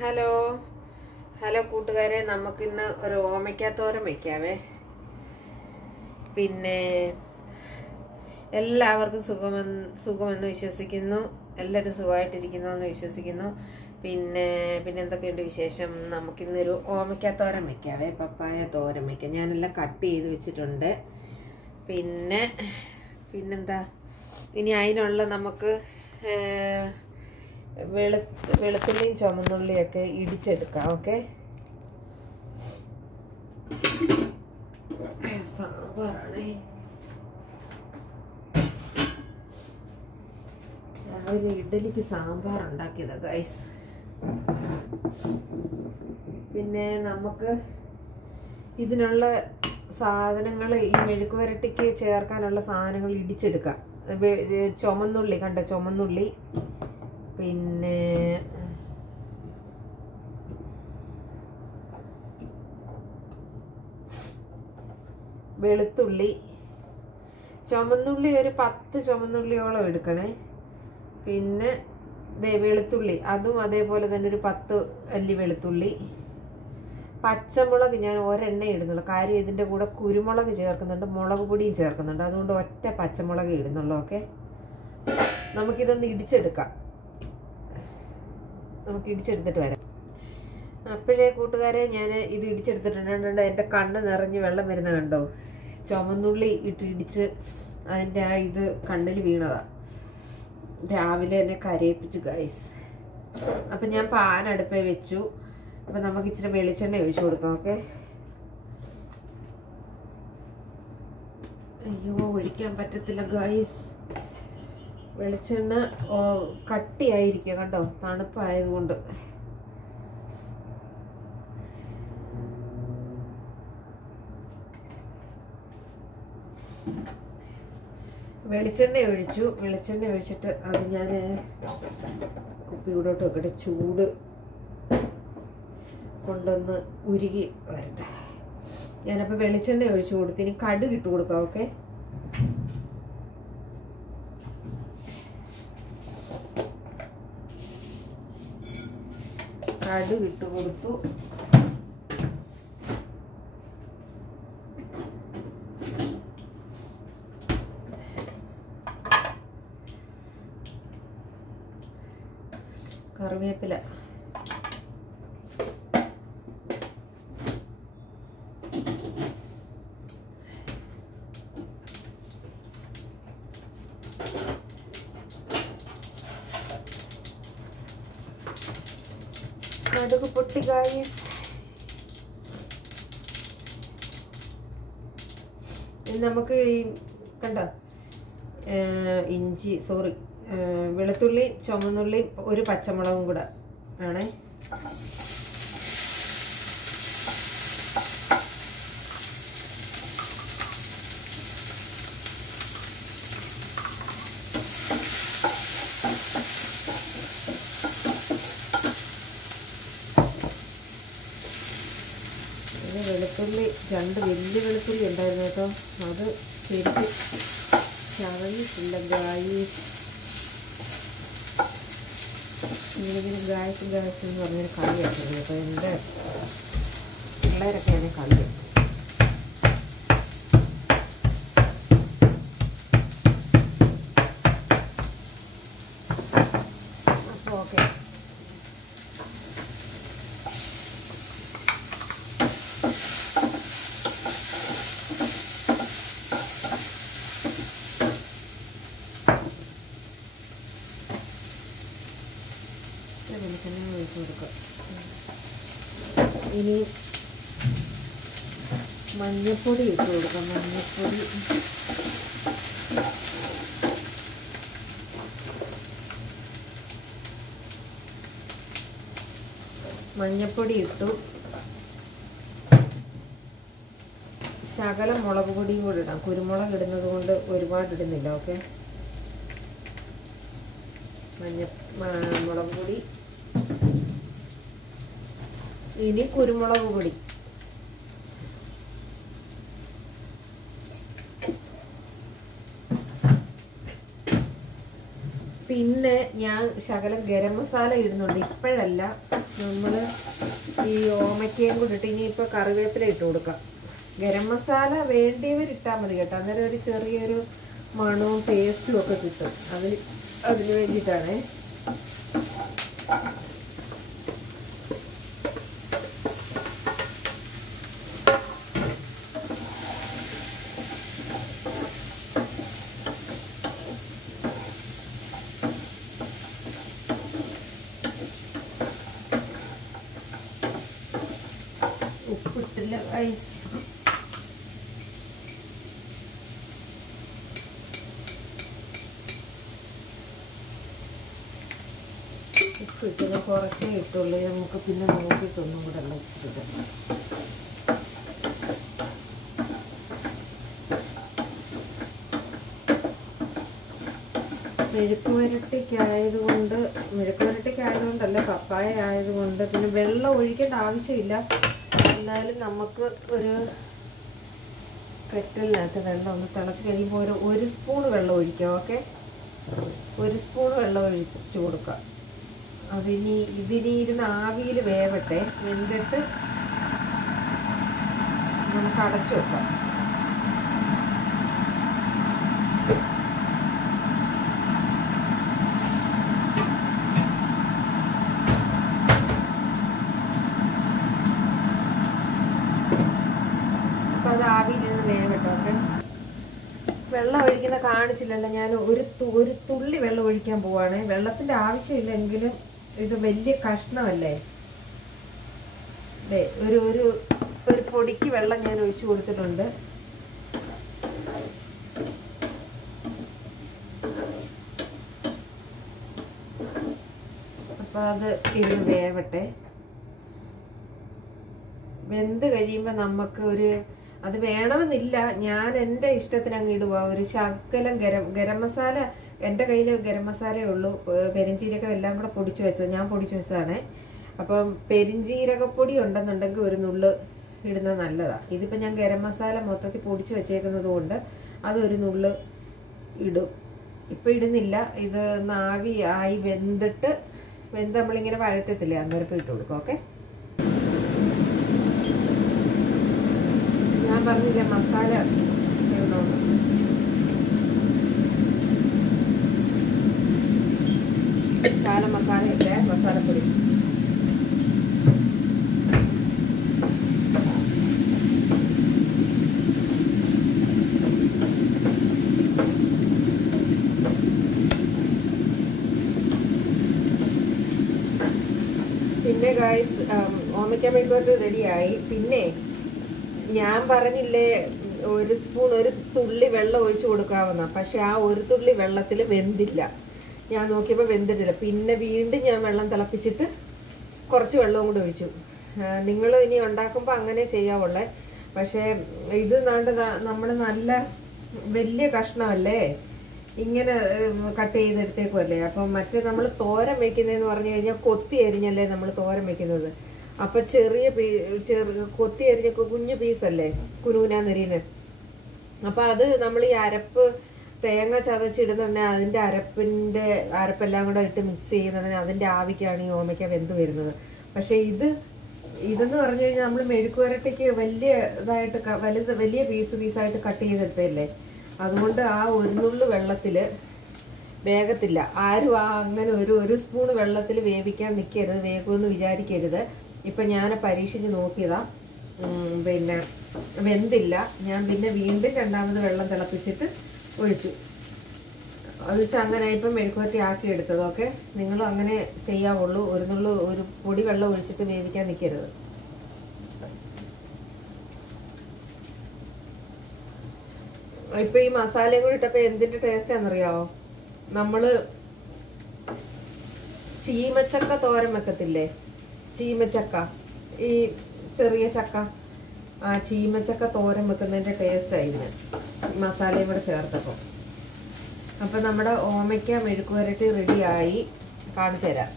Hello hello കൂട്ടുകാരെ, നമുക്കിന്ന് ഒരു ഓമയ്ക്കാത്തോരൻ വയ്ക്കാവേ. പിന്നെ എല്ലാവർക്കും സുഖമെന്ന് വിശ്വസിക്കുന്നു. എല്ലാവരും സുഖമായിട്ടിരിക്കുന്നു എന്ന് വിശ്വസിക്കുന്നു. പിന്നെ എന്തൊക്കെയുണ്ട് വിശേഷം? നമുക്കിന്നൊരു ഓമയ്ക്കാത്തോരൻ വയ്ക്കാവേ, പപ്പായ തോരൻ വയ്ക്കാം. ഞാനെല്ലാം കട്ട് ചെയ്ത് വെച്ചിട്ടുണ്ട്. പിന്നെന്താ ഇനി അതിനുള്ള നമുക്ക് വെളുത്തുള്ളിയും ചുമന്നുള്ളിയൊക്കെ ഇടിച്ചെടുക്കാം. ഓക്കെ, സാമ്പാറാണേ. രാവിലെ ഇഡലിക്ക് സാമ്പാർ ഉണ്ടാക്കിയതാ ഗൈസ്. പിന്നെ നമുക്ക് ഇതിനുള്ള സാധനങ്ങൾ, ഈ മെഴുക്ക് വരട്ടിക്ക് ചേർക്കാനുള്ള സാധനങ്ങൾ ഇടിച്ചെടുക്കാം. ചുമന്നുള്ളി കണ്ട, ചുമന്നുള്ളി, പിന്നെ വെളുത്തുള്ളി, ചുമന്നുള്ളി ഒരു 10 ചുമന്നുള്ളിയോളം എടുക്കണേ. പിന്നെ വെളുത്തുള്ളി അതും അതേപോലെ തന്നെ ഒരു 10 അല്ലി വെളുത്തുള്ളി. പച്ചമുളക് ഞാൻ ഒരെണ്ണേ ഇടുന്നുള്ളൂ, കാര്യം ഇതിൻ്റെ കൂടെ കുരുമുളക് ചേർക്കുന്നുണ്ട്, മുളക് പൊടിയും ചേർക്കുന്നുണ്ട്, അതുകൊണ്ട് ഒറ്റ പച്ചമുളക് ഇടുന്നുള്ളൂ. ഓക്കെ, നമുക്കിതൊന്ന് ഇടിച്ചെടുക്കാം. നമുക്ക് ഇടിച്ചെടുത്തിട്ട് വരാം. അപ്പോഴേ കൂട്ടുകാരെ, ഞാൻ ഇത് ഇടിച്ചെടുത്തിട്ടുണ്ട്. എൻ്റെ കണ്ണ് നിറഞ്ഞ് വെള്ളം വരുന്ന കണ്ടോ? ചുമന്നുള്ളി ഇടിച്ച് അതിൻ്റെ ആ ഇത് കണ്ണിൽ വീണതാ. രാവിലെ എന്നെ കരയിപ്പിച്ചു ഗൈസ്. അപ്പം ഞാൻ പാൻ അടുപ്പേ വെച്ചു. അപ്പം നമുക്ക് ഇച്ചിരി വെളിച്ചെണ്ണ ഒഴിച്ചു കൊടുക്കാം. ഓക്കെ, അയ്യോ ഒഴിക്കാൻ പറ്റത്തില്ല ഗൈസ്. വെളിച്ചെണ്ണ കട്ടിയായിരിക്കുക കണ്ടോ, തണുപ്പായതുകൊണ്ട്. വെളിച്ചെണ്ണ ഒഴിച്ചിട്ട് അത് ഞാൻ കുപ്പിയോടോട്ട് വെക്കട്ടെ. ചൂട് കൊണ്ടൊന്ന് ഉരുകി വരട്ടെ. ഞാനപ്പോൾ വെളിച്ചെണ്ണ ഒഴിച്ചു കൊടുത്ത് ഇനി കടുക് ഇട്ട് കൊടുക്കാം. ഓക്കെ, കടുക് ഇട്ട് കൊടുത്തു. കറിവേപ്പില, കടുക് പൊട്ടിക്കായി. നമുക്ക് ഈ കണ്ടോ വെളുത്തുള്ളി, ചുമന്നുള്ളി, ഒരു പച്ചമുളകും കൂടെ ആണേ. വെളുത്തുള്ളി 2 വലിയ വെളുത്തുള്ളി ഉണ്ടായിരുന്നു കേട്ടോ, അത് ശരിക്കും ചതഞ്ഞിട്ടില്ല ഗായി. ഇങ്ങനെ ഗായസും എന്ന് പറഞ്ഞൊരു കളിയാക്കുന്നത് കേട്ടോ. എൻ്റെ പിള്ളേരൊക്കെയാണ് കളി. അപ്പോൾ ഓക്കെ, വെളിച്ചെണ്ണ ഒഴിച്ച് കൊടുക്കുക. ഇനി മഞ്ഞൾപ്പൊടി ഇട്ട് കൊടുക്കാം. മഞ്ഞൾപ്പൊടി ഇട്ടു. ശകലം മുളക് പൊടിയും കൂടി ഇടാം. കുരുമുളക് ഇടുന്നത് കൊണ്ട് ഒരുപാട് ഇടുന്നില്ല. ഓക്കെ, മുളക് പൊടി, ഇനി കുരുമുളക് പൊടി. പിന്നെ പിന്നെ ഞാൻ ശകലം ഗരം മസാല ഇടുന്നുണ്ട്. ഇപ്പോഴല്ല, നമ്മൾ ഈ ഓമയ്ക്കയും കൂടി ഇട്ട് ഇനിയിപ്പോൾ കറിവേപ്പില ഇട്ട് കൊടുക്കാം. ഗരം മസാല വേണ്ടിയവരിട്ടാൽ മതി കേട്ടോ. അന്നേരം ഒരു ചെറിയൊരു മണവും ടേസ്റ്റും ഒക്കെ കിട്ടും. അതിന് വേണ്ടിയിട്ടാണേ. ഉപ്പിട്ടില്ല ഉപ്പിട്ടില്ല, കുറച്ചേ ഇട്ടുള്ളൂ. നമുക്ക് പിന്നെ നോക്കിയിട്ടൊന്നും കൂടെ എല്ലാം വെച്ചിട്ട് മെഴുക്കുവരട്ടിക്കായതുകൊണ്ടല്ല, പപ്പായ ആയതുകൊണ്ട് പിന്നെ വെള്ളം ഒഴിക്കേണ്ട ആവശ്യമില്ല. എന്നാലും നമുക്ക് ഒരു കെറ്റിലിനകത്ത് വെള്ളം ഒന്ന് തിളച്ച് കഴിയുമ്പോൾ ഒരു സ്പൂൺ വെള്ളം ഒഴിക്കാം. ഓക്കെ, ഒരു സ്പൂൺ വെള്ളം ഒഴിച്ച് കൊടുക്കാം. ഇതിനി ഇരുന്ന് ആവിയിൽ വേവട്ടെ. വെന്തിട്ട് നമുക്ക് അടച്ചു വെക്കാം. അപ്പം അത് ആവിയിൽ വേവട്ടെ. ഓക്കെ, വെള്ളം ഒഴിക്കുന്ന കാണിച്ചില്ലല്ലോ. ഞാൻ ഒരു തുള്ളി വെള്ളം ഒഴിക്കാൻ പോവാണ്. വെള്ളത്തിൻ്റെ ആവശ്യമില്ലെങ്കിലും ഇത് വലിയ കഷ്ണമല്ലേ. ഒരു പൊടിക്ക് വെള്ളം ഞാൻ ഒഴിച്ചു കൊടുത്തിട്ടുണ്ട്. അപ്പോൾ അത് ഇരുന്ന് വേവട്ടെ. വെന്ത് കഴിയുമ്പോൾ നമുക്ക് അത് വേണമെന്നില്ല, ഞാൻ എൻ്റെ ഇഷ്ടത്തിന് അങ്ങ് ഇടുക. ഒരു ശകലം ഗരം മസാല, എൻ്റെ കയ്യിൽ ഗരം മസാലയേ ഉള്ളൂ. പെരിഞ്ചീരകം എല്ലാം കൂടെ പൊടിച്ചു വെച്ചത്, ഞാൻ പൊടിച്ചു വെച്ചതാണേ. അപ്പം പെരിഞ്ചീരകപ്പൊടി ഉണ്ടെന്നുണ്ടെങ്കിൽ ഒരു നുള്ള് ഇടുന്നത് നല്ലതാണ്. ഇതിപ്പോൾ ഞാൻ ഗരം മസാല മൊത്തത്തിൽ പൊടിച്ചു വെച്ചേക്കുന്നത് കൊണ്ട് അതൊരു നുള്ള് ഇടും. ഇപ്പം ഇടുന്നില്ല. ഇത് ആയി വെന്ത് നമ്മളിങ്ങനെ വഴറ്റത്തില്ലേ, അന്നേരം ഇട്ട് കൊടുക്കും. ഓക്കെ, ഞാൻ പറഞ്ഞില്ല മസാല ഇടണമെന്ന്. മസാലയില്ലേ, മസാലപ്പൊടി. പിന്നെ ഗായ്സ്, ഓമയ്ക്ക മെഴുക്കുവരട്ടി റെഡിയായി. പിന്നെ ഞാൻ പറഞ്ഞില്ലേ ഒരു തുള്ളി വെള്ളം ഒഴിച്ചു കൊടുക്കാവുന്ന, പക്ഷെ ആ ഒരു തുള്ളി വെള്ളത്തിൽ വെന്തില്ല. ഞാൻ നോക്കിയപ്പോൾ വെന്തിട്ടില്ല. പിന്നെ വീണ്ടും ഞാൻ വെള്ളം തിളപ്പിച്ചിട്ട് കുറച്ച് വെള്ളവും കൂടെ ഒഴിച്ചു. നിങ്ങൾ ഇനി ഉണ്ടാക്കുമ്പോൾ അങ്ങനെ ചെയ്യാവുള്ളേ. പക്ഷേ ഇത് നമ്മുടെ നല്ല വലിയ കഷ്ണമല്ലേ, ഇങ്ങനെ കട്ട് ചെയ്തെടുത്തേക്കുമല്ലേ. അപ്പം മറ്റേ നമ്മൾ തോരൻ വയ്ക്കുന്നതെന്ന് പറഞ്ഞു കഴിഞ്ഞാൽ കൊത്തി അരിഞ്ഞല്ലേ നമ്മൾ തോരൻ വയ്ക്കുന്നത്. അപ്പം കൊത്തി അരിഞ്ഞ കുഞ്ഞു പീസല്ലേ കുനുകുനാന്നരിയുന്നത്. അപ്പം അത് നമ്മൾ ഈ അരപ്പ് തേങ്ങ ചതച്ചിടുന്നുണ്ടെങ്കിൽ അതിൻ്റെ അരപ്പെല്ലാം കൂടെ ഇട്ട് മിക്സ് ചെയ്യുന്നതിന് അതിൻ്റെ ആവിക്കാണ് ഈ ഓമയ്ക്ക വെന്ത് വരുന്നത്. പക്ഷേ ഇതെന്ന് പറഞ്ഞു കഴിഞ്ഞാൽ നമ്മൾ മെഴുക്കുവരട്ടിക്ക് വലിയ പീസായിട്ട് കട്ട് ചെയ്തെടുത്തല്ലേ. അതുകൊണ്ട് ആ ഒരു നുള്ളു വെള്ളത്തിൽ വേഗത്തില്ല. ആരും അങ്ങനെ ഒരു സ്പൂൺ വെള്ളത്തിൽ വേവിക്കാൻ നിൽക്കരുത്, വേഗമെന്ന് വിചാരിക്കരുത്. ഇപ്പം ഞാൻ പരീക്ഷിച്ച് നോക്കിയതാ, പിന്നെ വെന്തില്ല. ഞാൻ പിന്നെ വീണ്ടും രണ്ടാമത് വെള്ളം തിളപ്പിച്ചിട്ട് ഒഴിച്ച് അങ്ങനെ ഇപ്പം മെഴുക്കുവരട്ടി ആക്കി എടുത്തത്. ഓക്കെ, നിങ്ങളും അങ്ങനെ ചെയ്യാവുള്ളൂ. ഒരു പൊടി വെള്ളം ഒഴിച്ചിട്ട് വേവിക്കാൻ നിൽക്കരുത്. ഇപ്പം ഈ മസാലയും കൂടി ഇട്ടപ്പോൾ എന്തിൻ്റെ ടേസ്റ്റാണെന്നറിയാവോ? നമ്മൾ ചീമച്ചക്ക തോരൻ വെക്കത്തില്ലേ, ചീമച്ചക്ക, ഈ ചെറിയ ചക്ക, ആ ചീമച്ചക്ക തോരൻ വെക്കുന്നതിൻ്റെ ടേസ്റ്റായിരുന്നു മസാലയും കൂടെ ചേർത്തപ്പോൾ. അപ്പം നമ്മുടെ ഓമയ്ക്ക മെഴുക്കുവരട്ടി റെഡിയായി. കാണിച്ചു തരാം.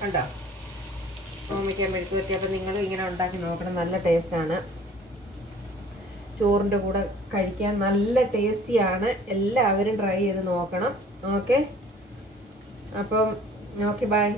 കണ്ടോ ഓമയ്ക്ക മെഴുക്കുവരട്ടി. അപ്പം നിങ്ങൾ ഇങ്ങനെ ഉണ്ടാക്കി നോക്കണം, നല്ല ടേസ്റ്റാണ്. ചോറിൻ്റെ കൂടെ കഴിക്കാൻ നല്ല ടേസ്റ്റിയാണ്. എല്ലാവരും ട്രൈ ചെയ്ത് നോക്കണം. ഓക്കെ, അപ്പം ഓക്കെ, ബൈ.